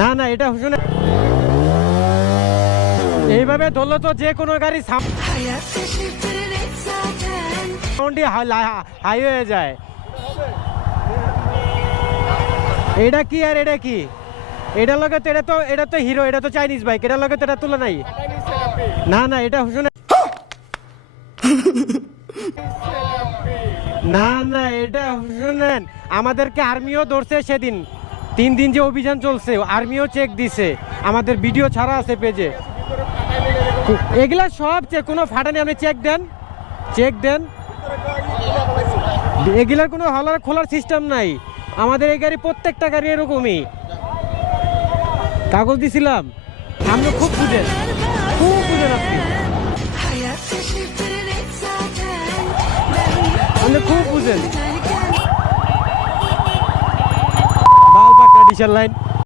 না না এটা শুনে এইভাবে ধরলে তো যে কোনো গাড়ি সাউন্ডই হাই হয়ে যায়। এটা কি আর এটা কি? এটার লগে তো এটা তো হিরো, এটা তো চাইনিজ বাইক, এটার লগে তো এটা তুলে নাই। না না এটা শুনে না না এটা শুনেন, আমাদেরকে আর্মিও ধরছে সেদিন, 3 দিন যে অভিযান চলছে আর্মিও চেক দিছে, আমাদের ভিডিও ছাড়া আছে পেজে। এগুলা সব চেক, কোনো ফাটানি, আপনি চেক দেন এগুলার কোনো হলার খোলার সিস্টেম নাই। আমাদের এই গাড়ি প্রত্যেকটা গাড়ি এরকমই। কাগজ দিছিলাম, আপনি খুব বুঝেন আপনি খুব বুঝেন। বাল পাকড়া ডিশার লাইন।